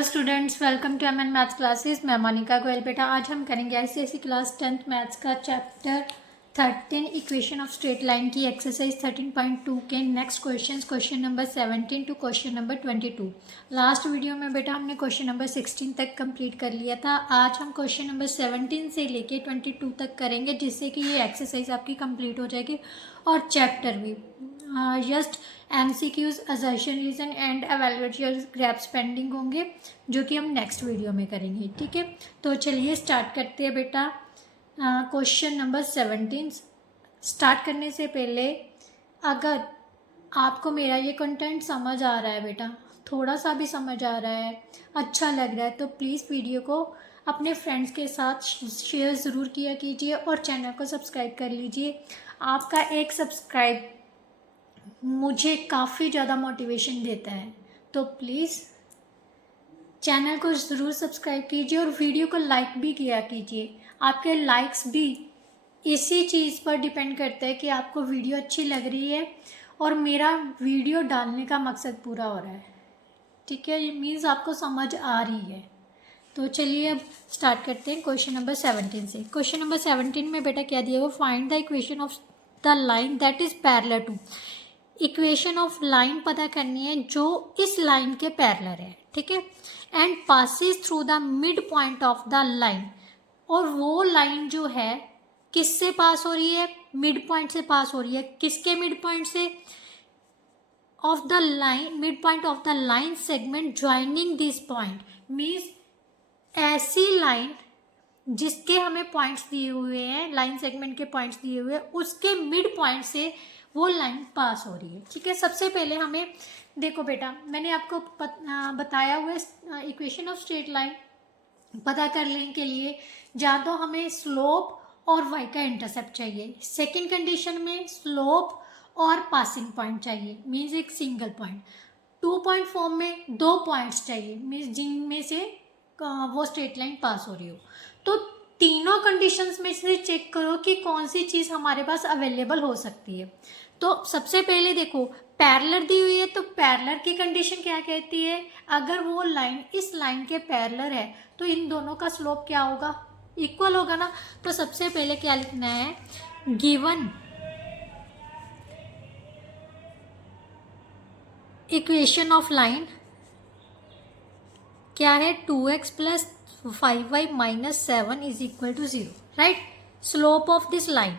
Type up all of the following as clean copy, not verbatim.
Hello students, welcome to MN maths classes. मैं मोनिका गोयल। बेटा आज हम करेंगे आईसीएसई क्लास 10th मैथ्स का chapter 13 equation of straight line की एक्सरसाइज 13.2 के next question number 17 to question number 22। Last video में बेटा हमने क्वेश्चन नंबर 16 तक कंप्लीट कर लिया था। आज हम क्वेश्चन नंबर 17 से लेके 22 तक करेंगे, जिससे कि ये एक्सरसाइज आपकी कंप्लीट हो जाएगी और चैप्टर भी। Just MCQs, assertion, reason and evaluate your grasp pending होंगे, जो कि हम नेक्स्ट वीडियो में करेंगे। ठीक है, तो चलिए स्टार्ट करते हैं बेटा। क्वेश्चन नंबर 17 स्टार्ट करने से पहले अगर आपको मेरा ये कंटेंट समझ आ रहा है बेटा, थोड़ा सा भी समझ आ रहा है, अच्छा लग रहा है, तो प्लीज़ वीडियो को अपने फ्रेंड्स के साथ शेयर ज़रूर किया कीजिए और चैनल को सब्सक्राइब कर लीजिए। आपका एक सब्सक्राइब मुझे काफ़ी ज़्यादा मोटिवेशन देता है, तो प्लीज़ चैनल को ज़रूर सब्सक्राइब कीजिए और वीडियो को लाइक भी किया कीजिए। आपके लाइक्स भी इसी चीज़ पर डिपेंड करता है कि आपको वीडियो अच्छी लग रही है और मेरा वीडियो डालने का मकसद पूरा हो रहा है। ठीक है, ये मीन्स आपको समझ आ रही है। तो चलिए अब स्टार्ट करते हैं क्वेश्चन नंबर 17 से। क्वेश्चन नंबर 17 में बेटा क्या दिया हुआ, find the equation of the line that is parallel to. Equation of line पता करनी है जो इस लाइन के पैरेलल है। ठीक है, and passes through the mid point of the line. और वो लाइन जो है किससे पास हो रही है, मिड पॉइंट से पास हो रही है। किसके मिड पॉइंट से, of the line, mid point of the line segment joining this point. Means ऐसी लाइन जिसके हमें पॉइंट्स दिए हुए हैं, लाइन सेगमेंट के पॉइंट्स दिए हुए हैं, उसके मिड पॉइंट से वो लाइन पास हो रही है। ठीक है, सबसे पहले हमें देखो बेटा, मैंने आपको बताया हुआ इक्वेशन ऑफ स्ट्रेट लाइन पता करने के लिए या तो हमें स्लोप और y का इंटरसेप्ट चाहिए। सेकंड कंडीशन में स्लोप और पासिंग पॉइंट चाहिए, मीन्स एक सिंगल पॉइंट। 2 पॉइंट फॉर्म में 2 पॉइंट्स चाहिए, मीन्स जिनमें से वो स्ट्रेट लाइन पास हो रही हो। तो तीनों कंडीशंस में से चेक करो कि कौन सी चीज़ हमारे पास अवेलेबल हो सकती है। तो सबसे पहले देखो, पैरेलल दी हुई है, तो पैरेलल की कंडीशन क्या कहती है, अगर वो लाइन इस लाइन के पैरेलल है तो इन दोनों का स्लोप क्या होगा, इक्वल होगा ना। तो सबसे पहले क्या लिखना है, गिवन इक्वेशन ऑफ लाइन क्या है, 2x plus 5y minus 7 is equal to 0। Right, slope of this line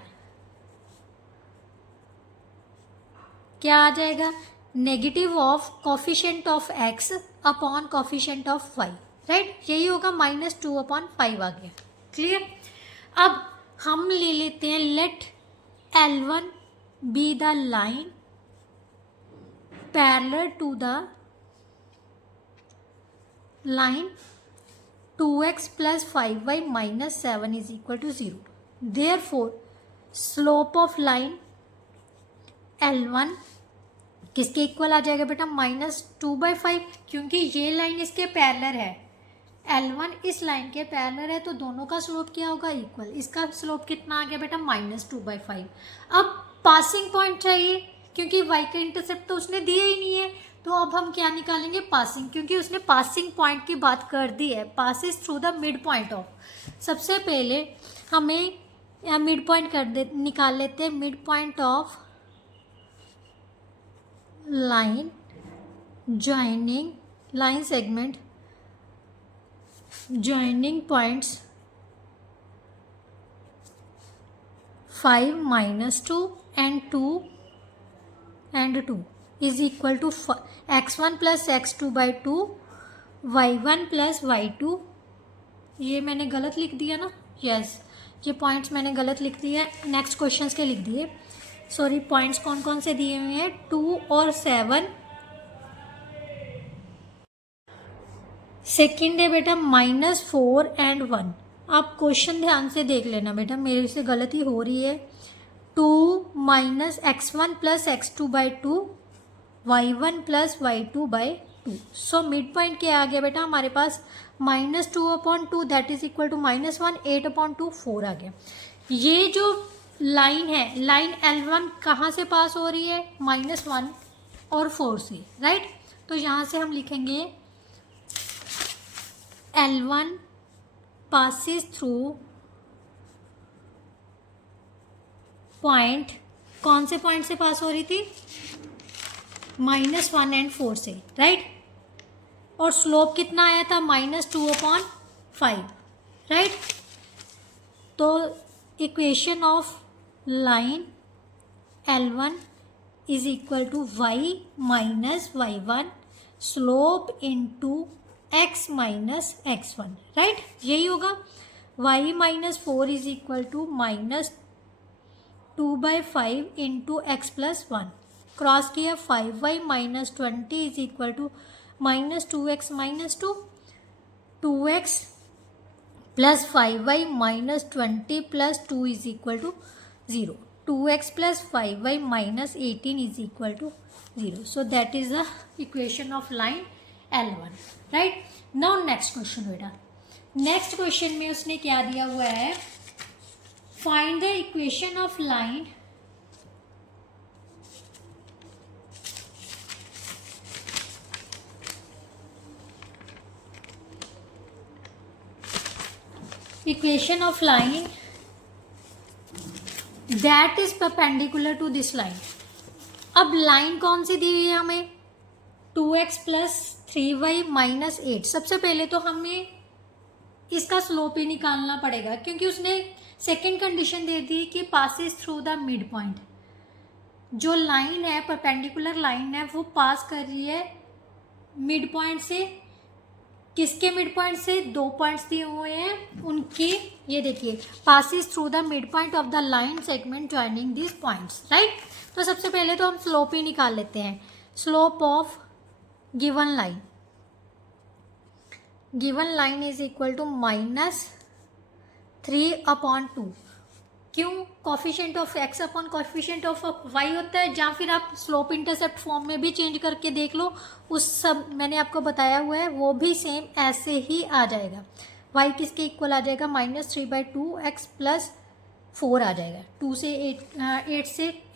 क्या आ जाएगा, negative of coefficient of x upon coefficient of y। राइट, यही होगा, -2/5 आ गया। क्लियर। अब हम ले लेते हैं, let L1 be the line parallel to the line 2x plus 5y minus 7 is equal to 0। Therefore slope of line L1 किसके इक्वल आ जाएगा बेटा, -2/5, क्योंकि ये लाइन इसके पैरेलल है। L1 इस लाइन के पैरेलल है, तो दोनों का स्लोप क्या होगा, इक्वल। इसका स्लोप कितना आ गया बेटा, -2/5। अब पासिंग पॉइंट चाहिए, क्योंकि y का इंटरसेप्ट तो उसने दिया ही नहीं है, तो अब हम क्या निकालेंगे, पासिंग, क्योंकि उसने पासिंग पॉइंट की बात कर दी है, passes through the mid point of. सबसे पहले हमें मिड पॉइंट निकाल लेते हैं, mid point of line joining, line segment joining points 5 - 2 and 2 is equal to x1 plus x2/2 y1 plus y2। ये मैंने गलत लिख दिया ना, यस, ये पॉइंट्स मैंने गलत लिख दिए, नेक्स्ट क्वेश्चंस के लिख दिए, सॉरी। पॉइंट्स कौन कौन से दिए हुए हैं, 2 और 7। सेकेंड है बेटा -4 and 1। आप क्वेश्चन ध्यान से देख लेना बेटा, मेरे से गलती हो रही है। 2 minus x1 plus x2/2 y1 plus y2/2। So mid point क्या आ गया बेटा हमारे पास, -2/2 दैट इज इक्वल टू -1, 8/2 4 आ गया। ये जो लाइन है, लाइन L1 कहाँ से पास हो रही है, -1 और 4 से। राइट, तो यहाँ से हम लिखेंगे L1 passes through पॉइंट, कौन से पॉइंट से पास हो रही थी? -1 and 4 से, राइट? और स्लोप कितना आया था? -2/5, राइट? तो equation of line L1 is equal to y minus y1 slope into x minus x1, right? यही होगा. y minus 4 is equal to -2/5 into x plus 1. Cross किया. 5y minus 20 is equal to -2x minus 2, 2x plus 5y minus 20 plus 2 is equal to 0. 2x plus 5y minus 18 is equal to 0. So that is the equation of line L1, right? Now next question बेटा. Next question में उसने क्या दिया हुआ है? Find the equation of line that is perpendicular to this line. अब line कौन सी दी हुई है हमें? 2x plus 3y minus 8. सबसे पहले तो हमें इसका स्लोप ही निकालना पड़ेगा, क्योंकि उसने सेकेंड कंडीशन दे दी कि passes through the mid point. जो लाइन है, परपेंडिकुलर लाइन है, वो पास कर रही है मिड पॉइंट से. किसके मिड पॉइंट से? 2 पॉइंट्स दिए हुए हैं उनकी. ये देखिए, passes through the mid point of the line segment joining this points, right? तो सबसे पहले तो हम स्लोप ही निकाल लेते हैं. Slope of given line is equal to -3/2. क्यों? Coefficient of x upon coefficient of y होता है. या फिर आप स्लोप इंटरसेप्ट फॉर्म में भी चेंज करके देख लो, उस सब मैंने आपको बताया हुआ है, वो भी सेम ऐसे ही आ जाएगा. y किसके इक्वल आ जाएगा? -3/2x प्लस 4 आ जाएगा. 2 से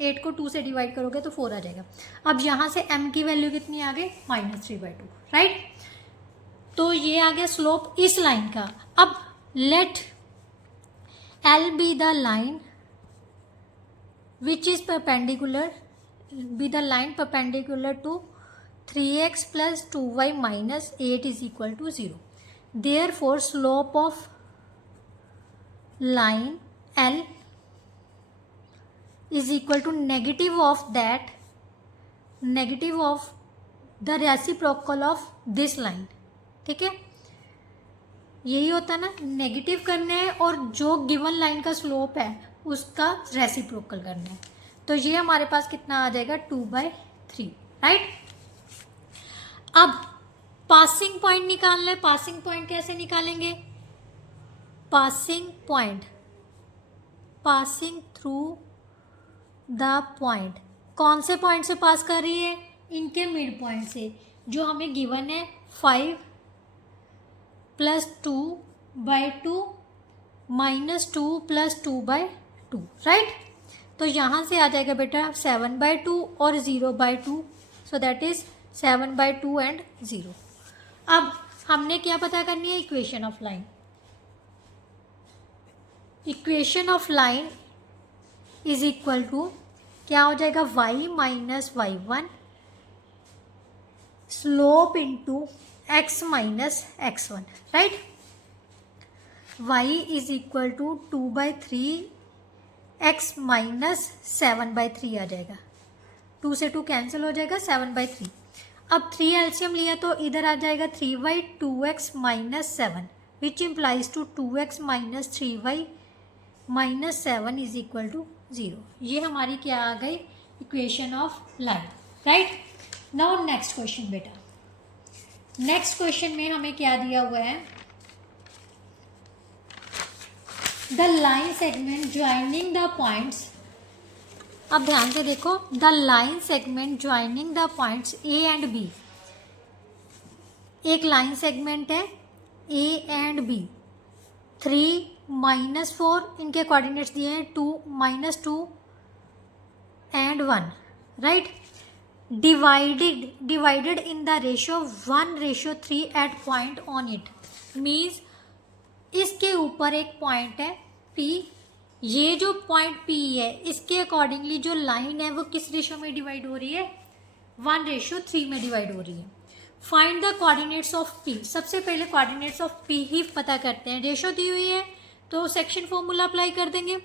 8 को 2 से डिवाइड करोगे तो 4 आ जाएगा. अब यहाँ से m की वैल्यू कितनी आ गई? -3/2, राइट? तो ये आ गया स्लोप इस लाइन का. अब late L be the line which is perpendicular to 3x plus 2y minus 8 is equal to 0. Therefore, slope of line L is equal to negative of the reciprocal of this line. ठीक है? यही होता है ना, negative करना है और जो गिवन लाइन का स्लोप है उसका रेसिप्रोकल करना है. तो ये हमारे पास कितना आ जाएगा? 2/3, राइट? अब पासिंग पॉइंट निकालना है. पासिंग पॉइंट कैसे निकालेंगे? Passing through the point. कौन से पॉइंट से पास कर रही है? इनके मिड पॉइंट से, जो हमें गिवन है 5 प्लस 2/2 माइनस 2 प्लस 2/2, राइट? तो यहाँ से आ जाएगा बेटा 7/2 और 0/2. So that is 7/2 and 0. अब हमने क्या पता करनी है? Equation of line. Equation of line is equal to क्या हो जाएगा? y minus y1 slope into x minus x1, right? y is equal to 2/3 x minus 7/3 आ जाएगा. 2 से 2 कैंसिल हो जाएगा, 7/3. अब 3 एलसीएम लिया तो इधर आ जाएगा 3/2x minus 7, which implies to 2x minus 3y minus 7 is equal to 0. ये हमारी क्या आ गई? Equation of line, right? Now next question बेटा. नेक्स्ट क्वेश्चन में हमें क्या दिया हुआ है? The line segment joining the points. अब ध्यान से देखो, the line segment joining the points A and B. एक लाइन सेगमेंट है A एंड B. 3 -4 इनके कोऑर्डिनेट्स दिए हैं, 2 -2 and 1, right? divided in the ratio 1:3 at point on it, means इसके ऊपर एक पॉइंट है P, ये जो पॉइंट P है इसके अकॉर्डिंगली जो लाइन है वो किस रेशो में डिवाइड हो रही है, 1:3 में डिवाइड हो रही है। Find the coordinates of P, सबसे पहले कोऑर्डिनेट्स ऑफ P ही पता करते हैं। रेशो दी हुई है तो सेक्शन फॉर्मूला अप्लाई कर देंगे।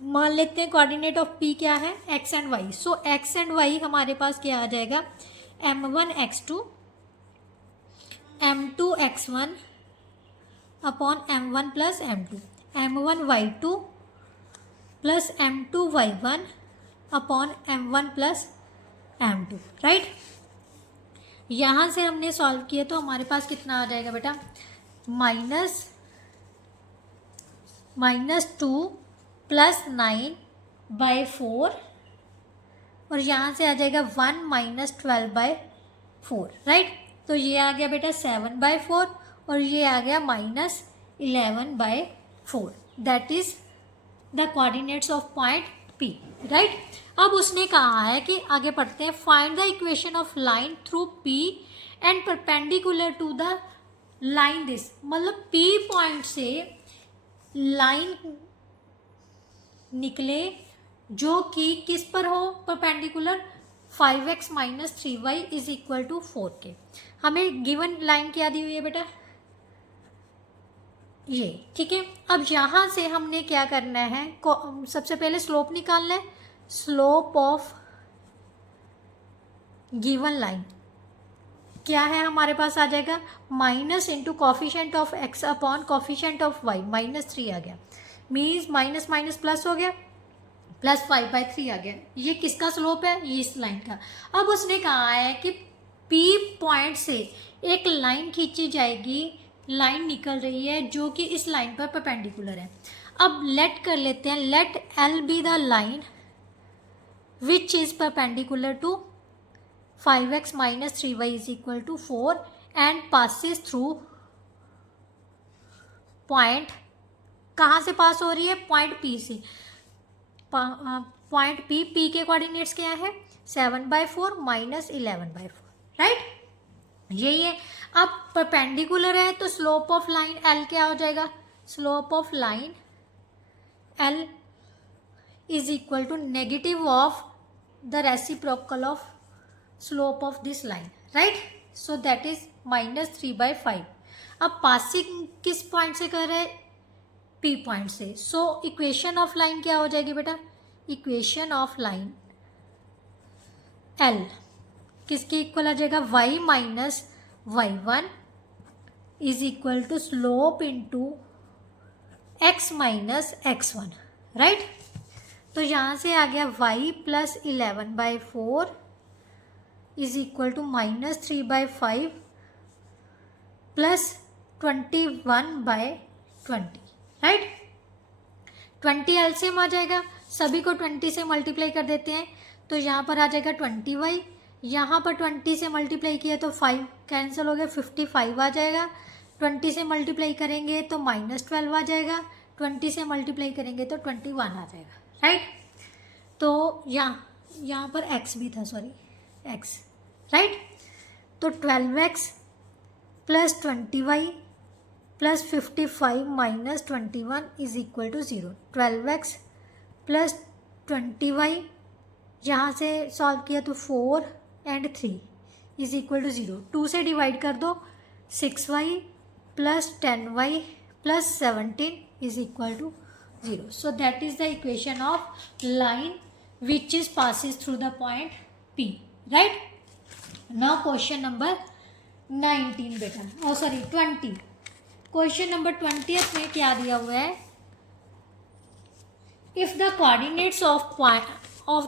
मान लेते हैं कोऑर्डिनेट ऑफ P क्या है, x and y। So x and y हमारे पास क्या आ जाएगा, m1 x2 m2 x1 upon m1 plus m2, m1 y2 plus m2 y1 upon m1 plus m2, right. यहाँ से हमने सॉल्व किया तो हमारे पास कितना आ जाएगा बेटा, -2 प्लस 9/4 और यहाँ से आ जाएगा 1 - 12/4, राइट। तो ये आ गया बेटा 7/4 और ये आ गया -11/4। That is the coordinates of point P, right. अब उसने कहा है कि आगे पढ़ते हैं, find the equation of line through P and perpendicular to the line this, मतलब P पॉइंट से लाइन निकले जो कि किस पर हो, परपेंडिकुलर 5x - 3y = 4k। हमें गिवन लाइन क्या दी हुई है बेटा, ये, ठीक है। अब यहाँ से हमने क्या करना है, सबसे पहले स्लोप निकालना है। स्लोप ऑफ गिवन लाइन क्या है हमारे पास, आ जाएगा minus into coefficient of x upon coefficient of y, -3 आ गया, मीन्स माइनस माइनस प्लस हो गया, प्लस 5/3 आ गया। ये किसका स्लोप है, ये इस लाइन का। अब उसने कहा है कि P पॉइंट से एक लाइन खींची जाएगी, लाइन निकल रही है जो कि इस लाइन पर परपेंडिकुलर है। अब लेट कर लेते हैं, let L be the line which is perpendicular to 5x - 3y = 4 and passes through point, कहाँ से पास हो रही है, पॉइंट P से। पॉइंट P के कोऑर्डिनेट्स क्या है, 7/4 - 11/4, राइट, यही है। अब परपेंडिकुलर है तो स्लोप ऑफ लाइन L क्या हो जाएगा, slope of line L = negative of the reciprocal of slope of this line, right. So that is -3/5। अब पासिंग किस पॉइंट से कर रहे हैं, P पॉइंट से। सो इक्वेशन ऑफ लाइन क्या हो जाएगी बेटा, इक्वेशन ऑफ लाइन L किसके इक्वल आ जाएगा, y - y1 = slope into x - x1, right. तो यहाँ से आ गया y + 11/4 = -3/5 प्लस 21/20, राइट। 20 एलसीएम आ जाएगा, सभी को 20 से मल्टीप्लाई कर देते हैं तो यहाँ पर आ जाएगा 20y, यहाँ पर 20 से मल्टीप्लाई किया तो 5 कैंसिल हो गया, 55 आ जाएगा। 20 से मल्टीप्लाई करेंगे तो -12 आ जाएगा, 20 से मल्टीप्लाई करेंगे तो 21 आ जाएगा, राइट। तो यहाँ पर x भी था, सॉरी x, राइट। तो 12x + 20y + 55 - 21 = 0। 12x + 20y यहाँ से सॉल्व किया तो 4 एंड 3 = 0। 2 से डिवाइड कर दो, 6y + 10y + 17 = 0। So that is the equation of line which is passes through the point P, right? Now question number 19 बेटा, 20। क्वेश्चन नंबर 20 में क्या दिया हुआ है, if the coordinates of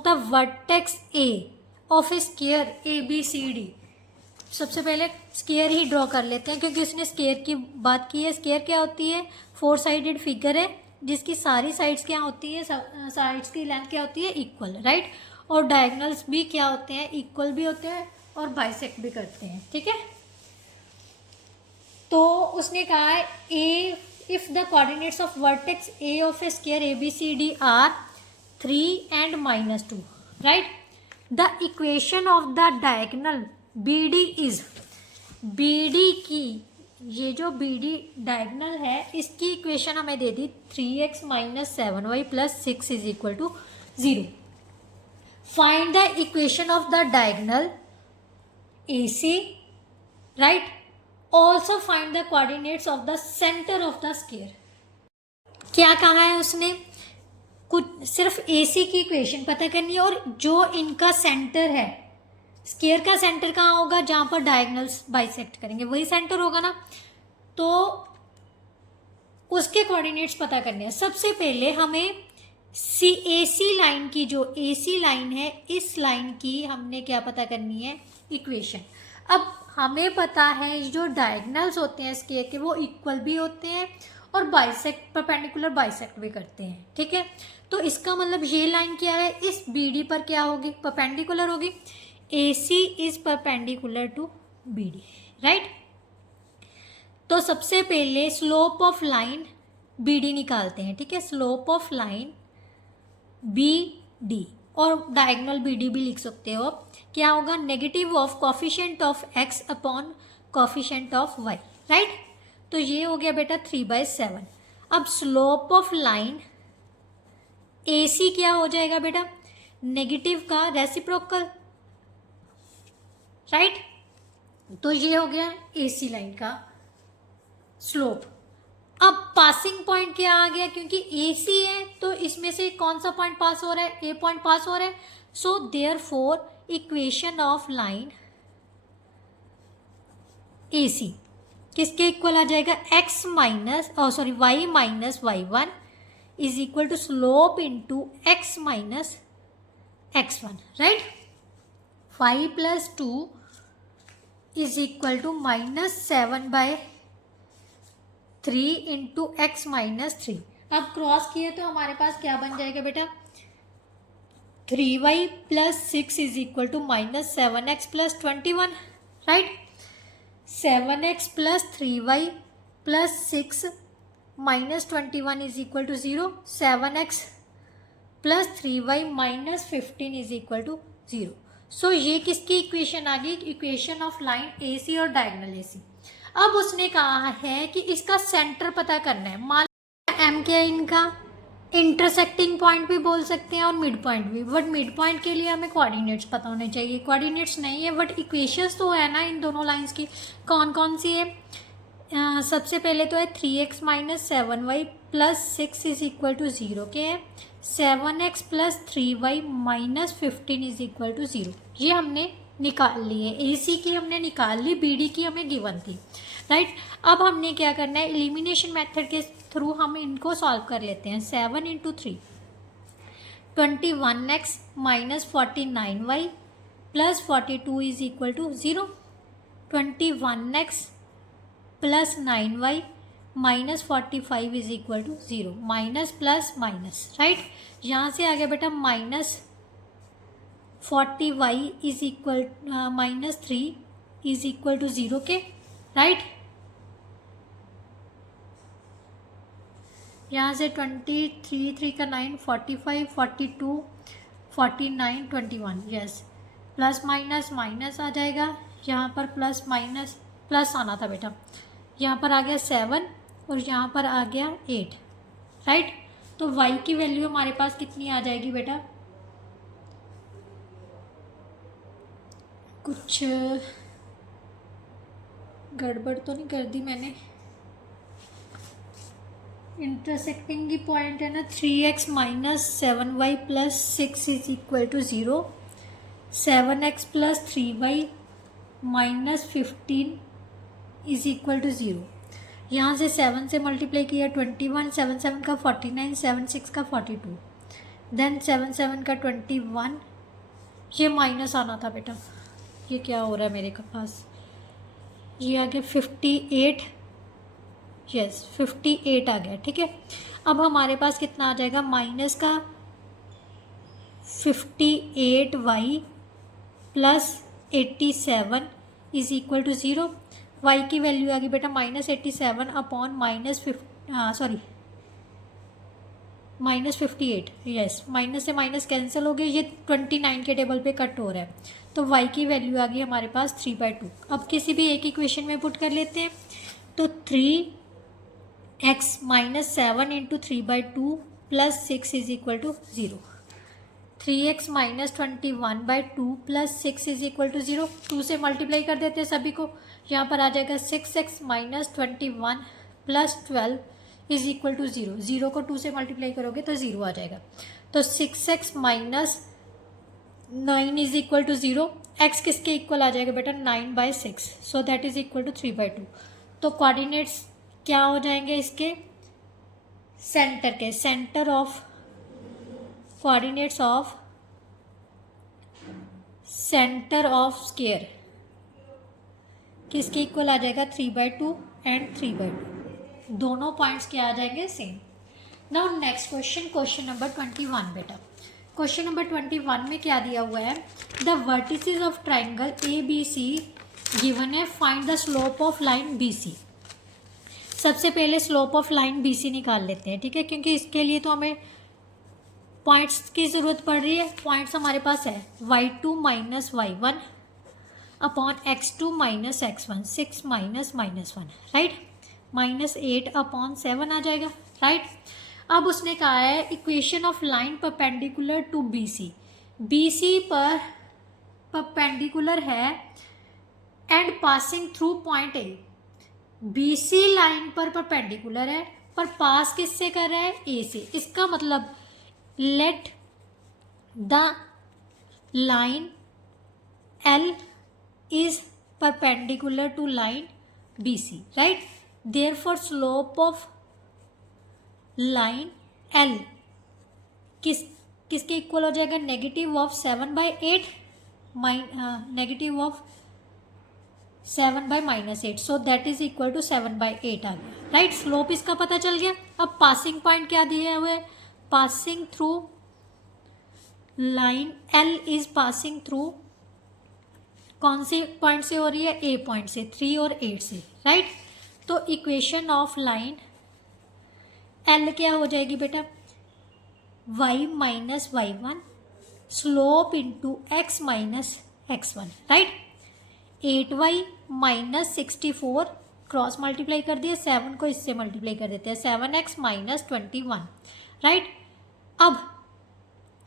the vertex A of A square ABCD। सबसे पहले square ही draw कर लेते हैं क्योंकि उसने स्क्वायर की बात की है। स्क्वायर क्या होती है, 4 साइडेड फिगर है जिसकी सारी साइड्स क्या होती है, साइड्स की लेंथ क्या होती है, इक्वल, राइट। और डायगोनल्स भी क्या होते हैं, इक्वल भी होते हैं और बाइसेक्ट भी करते हैं, ठीक है। तो उसने कहा है ए, if the coordinates of vertex A of A square ABCD are 3 and -2, right. The equation of the diagonal B D is, B D की, ये जो बी डी डायगोनल है इसकी इक्वेशन हमें दे दी 3x minus 7y plus 6 is equal to 0. Find the equation of the diagonal A C, right. Also find the coordinates of the centre of the square. क्या कहा है उसने, कुछ सिर्फ ए सी की इक्वेशन पता करनी है और जो इनका सेंटर है, स्क्वायर का सेंटर कहाँ होगा, जहाँ पर डायगोनल्स बाइसेक्ट करेंगे वही सेंटर होगा ना, तो उसके कोऑर्डिनेट्स पता करने हैं. सबसे पहले हमें सी ए सी लाइन की, जो ए सी लाइन है इस लाइन की हमने क्या पता करनी है, इक्वेशन. अब हमें पता है जो डायगोनल्स होते हैं स्क्वायर के वो इक्वल भी होते हैं और बाइसेक्ट, परपेंडिकुलर बाइसेक्ट भी करते हैं. ठीक है, तो इसका मतलब ये लाइन क्या है, इस बी डी पर क्या होगी, परपेंडिकुलर होगी. ए सी is perpendicular to B D, right. तो सबसे पहले slope of line B D निकालते हैं. ठीक है, slope of line B D, और डायगोनल बी डी भी लिख सकते हो आप. क्या होगा, negative of coefficient of x upon coefficient of Y, right. तो ये हो गया बेटा 3/7. अब स्लोप ऑफ लाइन ए सी क्या हो जाएगा बेटा, नेगेटिव का रेसिप्रोकल, राइट. तो ये हो गया ए सी लाइन का स्लोप. अब पासिंग पॉइंट क्या आ गया, क्योंकि ए सी है तो इसमें से कौन सा पॉइंट पास हो रहा है, ए पॉइंट पास हो रहा है. So therefore equation of line A सी किसके इक्वल आ जाएगा, x minus Y minus y1 is equal to slope into x minus x1, right. 5 plus 2 is equal to -7/3 into x minus 3. अब क्रॉस किए तो हमारे पास क्या बन जाएगा बेटा, 3y plus 6 is equal to -7x plus 21, right. 7x plus 3y plus 6 minus 21 is equal to 0. 7x plus 3y minus 15 is equal to 0. So ये किसकी इक्वेशन आ गई, equation of line A C और डायगोनल ए सी. अब उसने कहा है कि इसका सेंटर पता करना है. मान एम क्या है इनका, इंटरसेक्टिंग पॉइंट भी बोल सकते हैं और मिड पॉइंट भी, बट मिड पॉइंट के लिए हमें कोऑर्डिनेट्स पता होने चाहिए. कोऑर्डिनेट्स नहीं है बट इक्वेशंस तो है ना इन दोनों लाइंस की. कौन कौन सी है, सबसे पहले तो है 3x minus 7y plus 6 is equal to 0 के है. 7x plus 3y minus 15 is equal to 0. ये हमने निकाल ली है, ए सी की हमने निकाल ली, बी डी की हमें गिवन थी, राइट. अब हमने क्या करना है, एलिमिनेशन मेथड के थ्रू हम इनको सॉल्व कर लेते हैं. 7 into 3 21x minus 49y plus 42 is equal to 0. 21x plus 9y minus 45 is equal to 0. Minus plus minus, right. यहाँ से आ गया बेटा minus 40y is equal minus 3 is equal to 0 के, राइट. यहाँ से 23 3 का 9 45 42 49 21, यस. प्लस माइनस माइनस आ जाएगा, यहाँ पर प्लस माइनस प्लस आना था बेटा. यहाँ पर आ गया 7 और यहाँ पर आ गया 8, राइट. तो y की वैल्यू हमारे पास कितनी आ जाएगी बेटा, कुछ गड़बड़ तो नहीं कर दी मैंने, इंटरसेक्टिंग की पॉइंट है ना. 3x minus 7y plus 6 is equal to 0. 7x plus 3y minus 15 is equal to 0. यहाँ से 7 से मल्टीप्लाई किया 21, 7 7 का 49, 7 6 का 42, देन 7 7 का 21. ये माइनस आना था बेटा, ये क्या हो रहा है मेरे पास, ये आ गया 58, यस 58 आ गया, ठीक है. अब हमारे पास कितना आ जाएगा, माइनस का 58y plus 87 is equal to 0. y की वैल्यू आ गई बेटा -87 अपॉन -5, सॉरी -58, यस, माइनस से माइनस कैंसिल हो गया, ये 29 के टेबल पे कट हो रहा है, तो y की वैल्यू आ गई हमारे पास 3/2। अब किसी भी एक इक्वेशन में पुट कर लेते हैं, तो 3x - 7 × 3/2 + 6 = 0। 3x - 21/2 + 6 = 0। 2 से मल्टीप्लाई कर देते हैं सभी को, यहाँ पर आ जाएगा 6x - 21 + 12 = 0। 0 को 2 से मल्टीप्लाई करोगे तो 0 आ जाएगा, तो 6x - 9 = 0। x किसके इक्वल आ जाएगा बेटा, 9/6, so that is equal to 3/2। तो कोऑर्डिनेट्स क्या हो जाएंगे इसके, सेंटर के, centre of coordinates of centre of square किसके इक्वल आ जाएगा, 3/2 एंड 3/2, दोनों पॉइंट्स क्या आ जाएंगे, same. Now next question, question number 21 बेटा। क्वेश्चन नंबर 21 में क्या दिया हुआ है, the vertices of triangle A B C given है, find the slope of line B C. सबसे पहले स्लोप ऑफ लाइन बी सी निकाल लेते हैं, ठीक है, क्योंकि इसके लिए तो हमें पॉइंट्स की ज़रूरत पड़ रही है। पॉइंट्स हमारे पास है y2 - y1 upon x2 - x1, 6 - -1, right, -8 upon 7 आ जाएगा, राइट। अब उसने कहा है equation of line perpendicular to B C, B C पर परपेंडिकुलर है and passing through point A. B C line पर परपेंडिकुलर है पर पास किससे कर रहा है, ए से। इसका मतलब let the line L is perpendicular to line B C, right. Therefore slope of line L किसके इक्वल हो जाएगा, negative of 7/8 negative of 7/-8, so that is equal to 7/8 आ गया, राइट। स्लोप इसका पता चल गया। अब पासिंग पॉइंट क्या दिए हुए, passing through line L is passing through, कौन से पॉइंट से हो रही है, ए पॉइंट से, 3 और 8 से, राइट। तो इक्वेशन ऑफ लाइन एल क्या हो जाएगी बेटा, y - y1 slope into x - x1, right. 8y - 64 cross multiply कर दिया, 7 को इससे मल्टीप्लाई कर देते हैं, 7x - 21, राइट। अब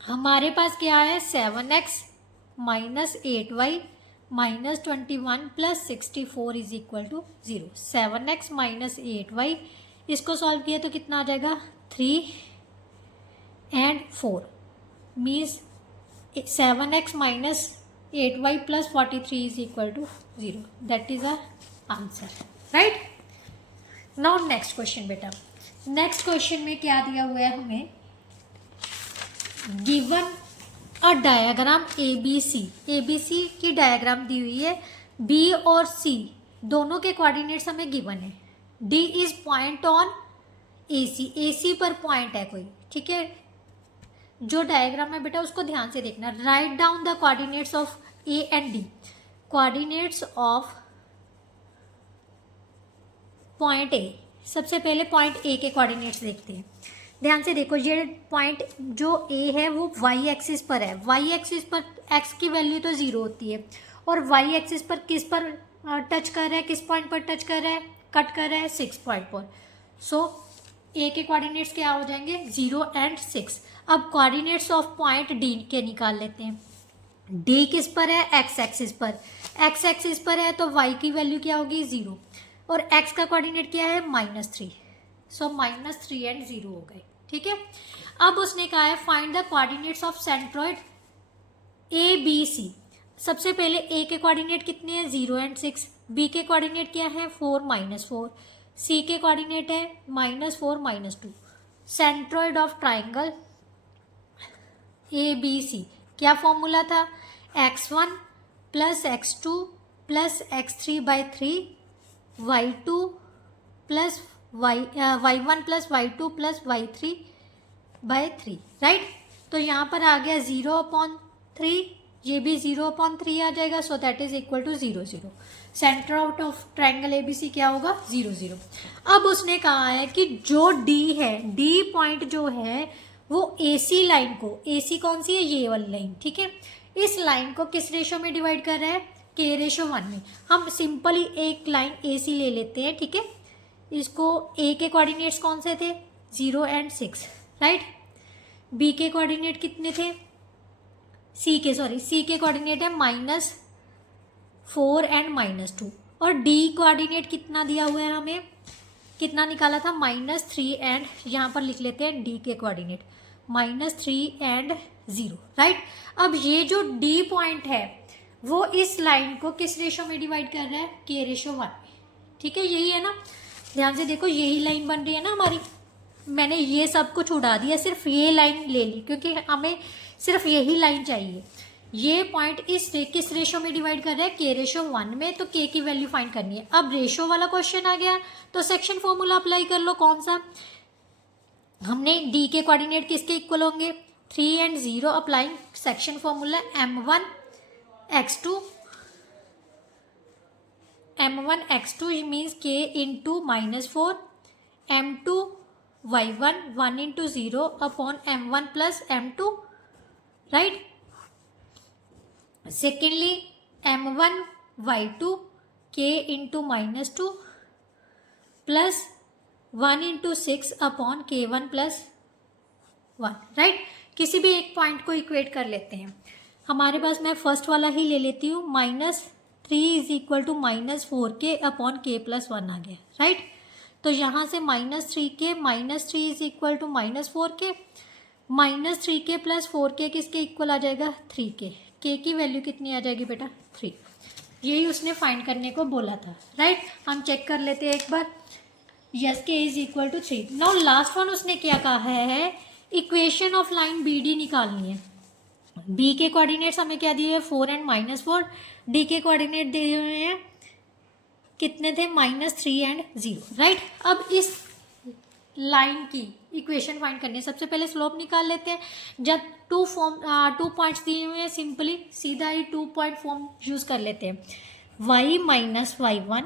हमारे पास क्या है, 7x - 8y - 21 + 64 = 0। 7x - 8y, इसको सॉल्व किया तो कितना आ जाएगा, 3 and 4 means 7x - 8y + 43 = 0। That is our answer, right. Now next question बेटा। नेक्स्ट क्वेश्चन में क्या दिया हुआ है हमें, given a diagram A B C की डायग्राम दी हुई है, बी और सी दोनों के कोऑर्डिनेट्स हमें गिवन है। डी इज पॉइंट ऑन ए सी पर पॉइंट है कोई, ठीक है। जो डायग्राम है बेटा उसको ध्यान से देखना। Write down the coordinates of A and D, coordinates of point A. सबसे पहले पॉइंट ए के कोऑर्डिनेट्स देखते हैं, ध्यान से देखो। ये पॉइंट जो ए है वो वाई एक्सिस पर है, वाई एक्सिस पर एक्स की वैल्यू तो 0 होती है, और वाई एक्सिस पर किस पर टच कर रहा है, किस पॉइंट पर टच कर रहा है, कट कर रहा है 6 पॉइंट पर। सो ए के कोऑर्डिनेट्स क्या हो जाएंगे, 0 एंड 6। अब कोऑर्डिनेट्स ऑफ पॉइंट डी के निकाल लेते हैं। डी किस पर है, एक्स एक्सिस पर, एक्स एक्सिस पर है तो वाई की वैल्यू क्या होगी, 0, और एक्स का कोऑर्डिनेट क्या है, -3, सो -3 एंड 0 हो गए, ठीक है। अब उसने कहा है find the coordinates of centroid A B C. सबसे पहले ए के कोऑर्डिनेट कितने हैं, 0 एंड 6, बी के कोऑर्डिनेट क्या है, 4 -4, सी के कोऑर्डिनेट है -4 -2। Centroid of triangle A B C, क्या फॉर्मूला था, x1 + x2 + x3/3 y2 + y1 + y2 + y3/3, right. तो यहाँ पर आ गया 0/3 ये भी 0/3 आ जाएगा, so that is equal to 0 0। Centre out of triangle ABC क्या होगा 0 0। अब उसने कहा है कि जो D है, D पॉइंट जो है वो AC लाइन को, AC कौन सी है, ये वाली लाइन, ठीक है, इस लाइन को किस रेशो में डिवाइड कर रहा है, K/1 में। हम सिंपली एक लाइन AC ले लेते हैं, ठीक है, इसको A के कोऑर्डिनेट्स कौन से थे, 0 और 6, राइट। B के कोऑर्डिनेट कितने थे, C के कोऑर्डिनेट है -4 और -2, और D कोऑर्डिनेट कितना दिया हुआ है हमें, कितना निकाला था, -3 एंड यहाँ पर लिख लेते हैं D के कोऑर्डिनेट -3 और 0, राइट। अब ये जो D पॉइंट है वो इस लाइन को किस रेशो में डिवाइड कर रहा है, K/1 में, ठीक है, यही है ना। ध्यान से देखो, यही लाइन बन रही है ना हमारी। मैंने ये सब कुछ उड़ा दिया, सिर्फ ये लाइन ले ली क्योंकि हमें सिर्फ यही लाइन चाहिए। ये पॉइंट इस किस रेशो में डिवाइड कर रहा है, K/1 में, तो K की वैल्यू फाइंड करनी है। अब रेशो वाला क्वेश्चन आ गया तो सेक्शन फॉर्मूला अप्लाई कर लो। कौन सा, हमने D के कोऑर्डिनेट किसके इक्वल होंगे, 3 और 0, applying section formula M1 means K into -4, M2 y1 1 into 0 upon M1 plus M2, right. Secondly M1 y2 K into -2 plus 1 into 6 upon K1 plus 1, right. किसी भी एक पॉइंट को इक्वेट कर लेते हैं। हमारे पास, मैं फर्स्ट वाला ही ले लेती हूँ, -3 is equal to -4K upon K+1 आ गया, राइट। तो यहाँ से -3K is equal to -4K, -3K plus 4K किसके इक्वल आ जाएगा, 3K। K की वैल्यू कितनी आ जाएगी बेटा, 3। यही उसने फाइंड करने को बोला था, राइट। हम चेक कर लेते हैं एक बार। Yes, K is equal to 3। Now last one उसने क्या कहा है, इक्वेशन ऑफ लाइन BD निकालनी है। B के कोऑर्डिनेट्स हमें क्या दिए हैं, 4 और -4। D के कोऑर्डिनेट दिए हुए हैं कितने थे, -3 और 0, राइट। अब इस लाइन की इक्वेशन फाइंड करनी है। सबसे पहले स्लोप निकाल लेते हैं। जब टू पॉइंट्स दिए हुए हैं, सिंपली सीधा ही 2 पॉइंट फॉर्म यूज कर लेते हैं। y minus y1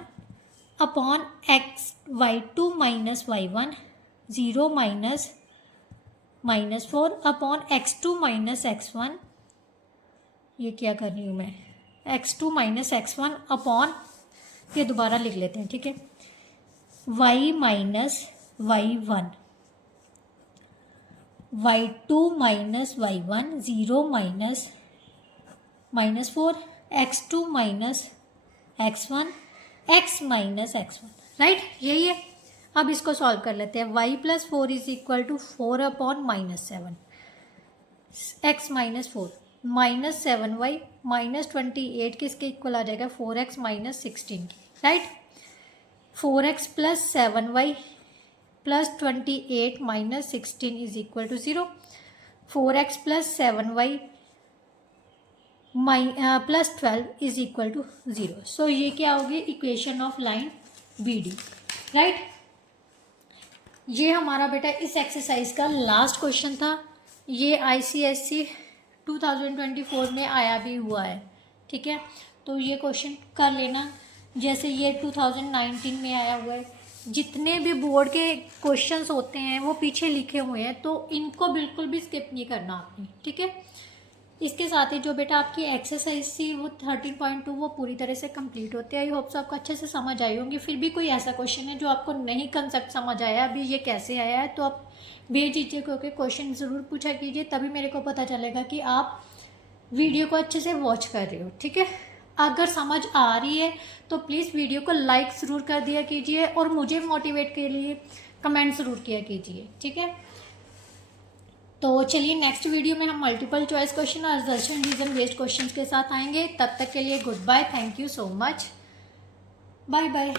upon y2 minus y1, 0 -4 upon x2 minus x1, ये क्या कर रही हूँ मैं, x2 माइनस x1 अपॉन, ये दोबारा लिख लेते हैं, ठीक है, y minus y1, y2 minus y1, 0 -4, x2 minus x1, x minus x1, right. यही है। अब इसको सॉल्व कर लेते हैं। y plus 4 is equal to 4 upon -7, x minus 4, -7y -28 किसके इक्वल आ जाएगा, 4x माइनस 16 की, right. 4x plus 7y plus 28 minus 16 is equal to 0। 4x plus 7y plus 12 is equal to 0। So ये क्या होगी, equation of line BD, right. ये हमारा बेटा इस एक्सरसाइज का लास्ट क्वेश्चन था। ये ICSE 2024 में आया भी हुआ है, ठीक है। तो ये क्वेश्चन कर लेना, जैसे ये 2019 में आया हुआ है। जितने भी बोर्ड के क्वेश्चंस होते हैं वो पीछे लिखे हुए हैं, तो इनको बिल्कुल भी स्किप नहीं करना आपने, ठीक है। इसके साथ ही जो बेटा आपकी एक्सरसाइज थी वो 13.2 वो पूरी तरह से कंप्लीट होती है। आई होप सो आपको अच्छे से समझ आई होंगी। फिर भी कोई ऐसा क्वेश्चन है जो आपको नहीं कंसेप्ट समझ आया, अभी ये कैसे आया है, तो आप बेझिझक क्योंकि क्वेश्चन ज़रूर पूछा कीजिए, तभी मेरे को पता चलेगा कि आप वीडियो को अच्छे से वॉच कर रहे हो, ठीक है। अगर समझ आ रही है तो प्लीज़ वीडियो को लाइक ज़रूर कर दिया कीजिए और मुझे मोटिवेट के लिए कमेंट ज़रूर किया कीजिए, ठीक है। तो चलिए नेक्स्ट वीडियो में हम मल्टीपल चॉइस क्वेश्चन और असर्शन रीजन बेस्ड क्वेश्चंस के साथ आएंगे। तब तक के लिए good bye, thank you so much, bye bye.